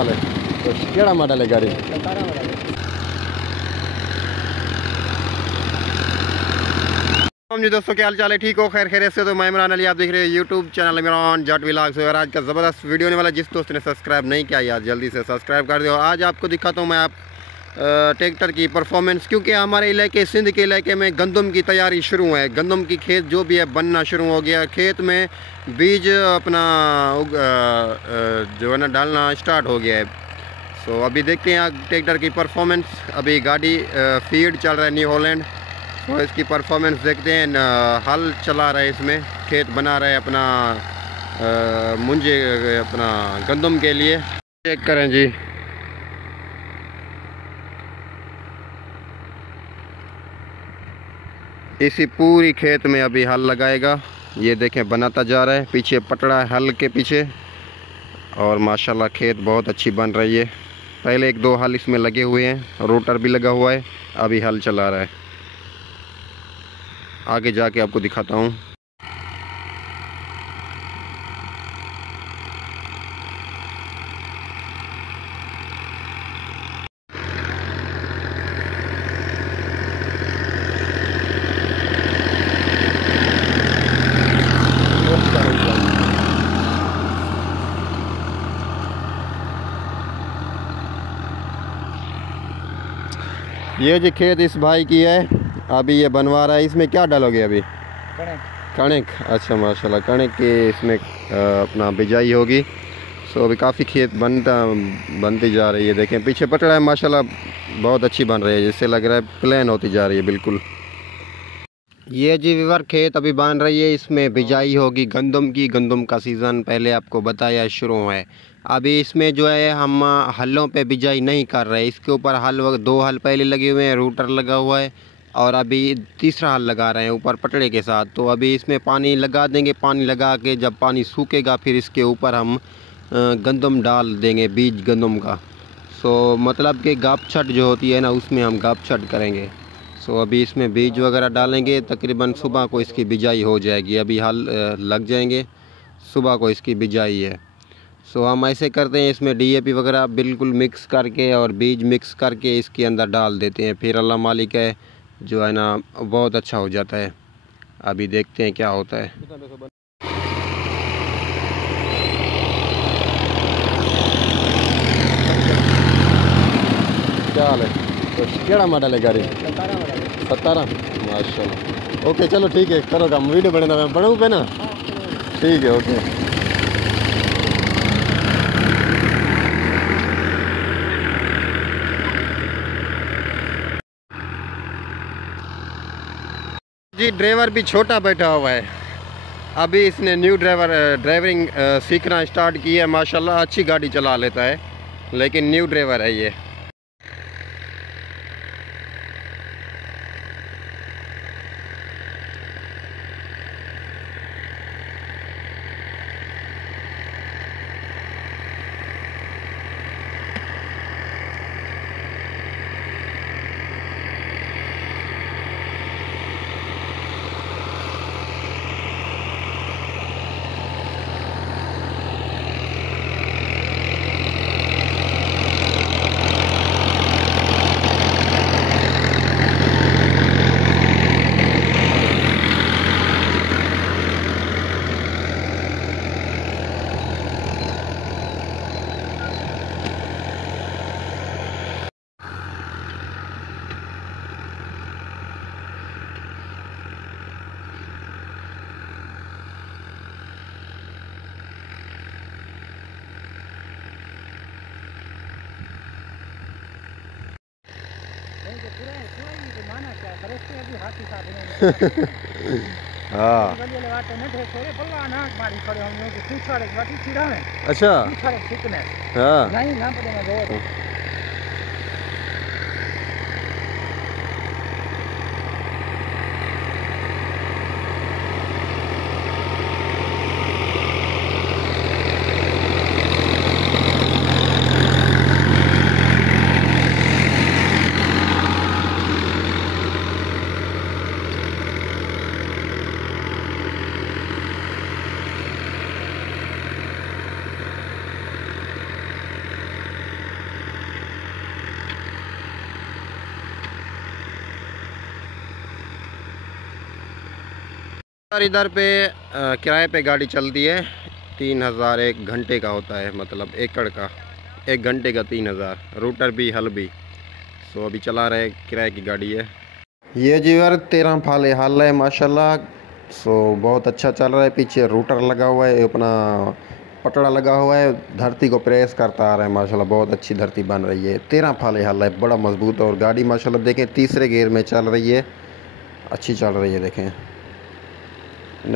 हाल है? तो केड़ा मॉडल है गाड़ी? जी दोस्तों, क्या हाल चाल है? ठीक हो? खैर खैरियत से? तो मैं इमरान अली, आप देख रहे हैं यूट्यूब चैनल इमरान जट व्लॉग्स। और आज का ज़बरदस्त वीडियो होने वाला, जिस दोस्त ने सब्सक्राइब नहीं किया यार जल्दी से सब्सक्राइब कर दो। आज आपको दिखाता हूँ मैं ट्रैक्टर की परफॉर्मेंस, क्योंकि हमारे इलाके सिंध के इलाके में गंदम की तैयारी शुरू है। गंदम की खेत जो भी है बनना शुरू हो गया, खेत में बीज अपना जो है ना डालना स्टार्ट हो गया है। सो अभी देखते हैं ट्रैक्टर की परफॉर्मेंस। अभी गाड़ी फीड चल रहा है न्यू हॉलैंड। तो इसकी परफॉर्मेंस देखते हैं। हल चला रहा है, इसमें खेत बना रहा है अपना मुंजे अपना गंदम के लिए। चेक करें जी, इसी पूरी खेत में अभी हल लगाएगा। ये देखें बनाता जा रहा है, पीछे पटड़ा है हल के पीछे। और माशाल्लाह खेत बहुत अच्छी बन रही है। पहले एक दो हल इसमें लगे हुए हैं, रोटर भी लगा हुआ है, अभी हल चला रहा है। आगे जाके आपको दिखाता हूँ। ये जी खेत इस भाई की है, अभी ये बनवा रहा है। इसमें क्या डालोगे अभी? कणक। अच्छा माशाल्लाह, कणक की इसमें अपना बिजाई होगी। सो अभी काफ़ी खेत बनती जा रही है। देखें पीछे पटड़ा है, माशाल्लाह बहुत अच्छी बन रही है, जिससे लग रहा है प्लेन होती जा रही है बिल्कुल। ये जी विवर खेत अभी बन रही है, इसमें बिजाई होगी गंदम की। गंदम का सीज़न पहले आपको बताया शुरू है। अभी इसमें जो है हम हलों पे बिजाई नहीं कर रहे, इसके ऊपर दो हल पहले लगे हुए हैं, रूटर लगा हुआ है, और अभी तीसरा हल लगा रहे हैं ऊपर पटड़े के साथ। तो अभी इसमें पानी लगा देंगे, पानी लगा के जब पानी सूखेगा फिर इसके ऊपर हम गंदम डाल देंगे, बीज गंदम का। सो मतलब कि गापछट जो होती है ना, उसमें हम गापछट करेंगे। सो अभी इसमें बीज वगैरह डालेंगे, तकरीबन सुबह को इसकी बिजाई हो जाएगी। अभी हल लग जाएंगे, सुबह को इसकी बिजाई है। सो हम ऐसे करते हैं, इसमें डीएपी वगैरह बिल्कुल मिक्स करके और बीज मिक्स करके इसके अंदर डाल देते हैं। फिर अल्लाह मालिक है जो है ना बहुत अच्छा हो जाता है। अभी देखते हैं क्या होता है। क्या हाल है? तो केड़ा मॉडल है गाड़ी? 17। माशाल्लाह। ओके चलो ठीक है, करो काम। वीडियो बने मैं बनाऊँ पे ना? ठीक है ओके जी। ड्राइवर भी छोटा बैठा हुआ है, अभी इसने न्यू ड्राइविंग सीखना स्टार्ट की है। माशाल्लाह अच्छी गाड़ी चला लेता है, लेकिन न्यू ड्राइवर है ये। हाँ अच्छा हाँ यार इधर पे किराए पे गाड़ी चलती है, 3000 एक घंटे का होता है, मतलब एकड़ का 1 घंटे का 3000, रूटर भी हल भी। सो अभी चला रहे, किराए की गाड़ी है ये जी यार। 13 फाले हल है माशाल्लाह। सो बहुत अच्छा चल रहा है। पीछे रूटर लगा हुआ है, अपना पटड़ा लगा हुआ है, धरती को प्रेस करता आ रहा है माशाल्लाह। बहुत अच्छी धरती बन रही है। 13 फाले हल है, बड़ा मजबूत। और गाड़ी माशाल्लाह देखें तीसरे गियर में चल रही है, अच्छी चल रही है देखें।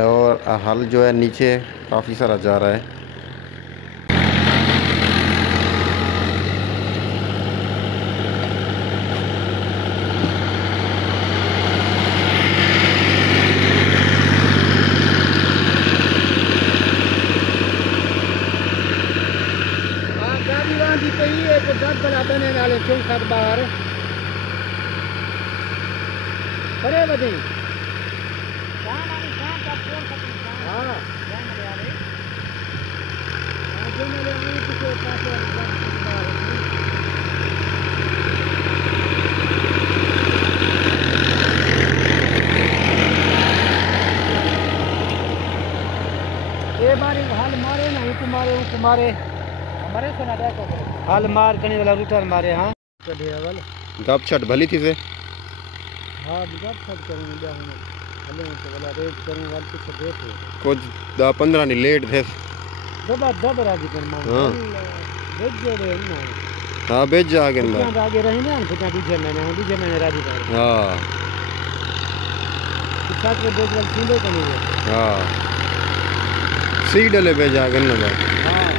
और हल जो है नीचे काफ़ी सारा जा रहा है। मारे हमारे सुना देखो हाल मार करने वाला रूटर मारे। हाँ गप छट भली थी से। हाँ गप छट करूँगा क्या हूँ हले तो वाला रेट करूँ वाल कुछ देखो कुछ 10-15 नहीं लेट थे। दबा दब राजी कर मान। हाँ बेच दे रहे ना। हाँ बेच जा आगे ना आगे रहे ना कितना दूसरे महीने राजी कर। हाँ साथ में बेच वाल सीधे को नहीं है। हाँ सीड ले भेजा आगे ना। हाँ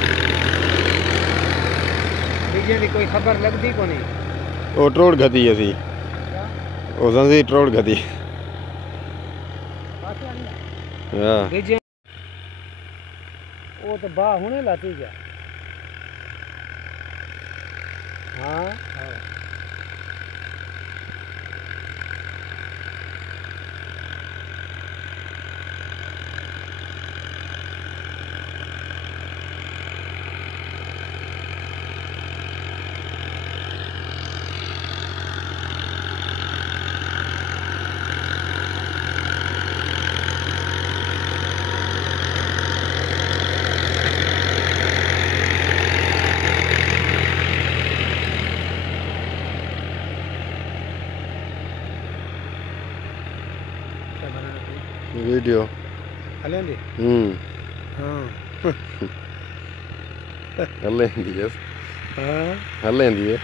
की कोई खबर लगती को नहीं। वो ट्रोड गति है सी वो संसी ट्रोड गति। हाँ वो तो बा होने लाती क्या। हाँ वीडियो हलेंदी। हाँ हलेंदी है। हाँ हलेंदी है।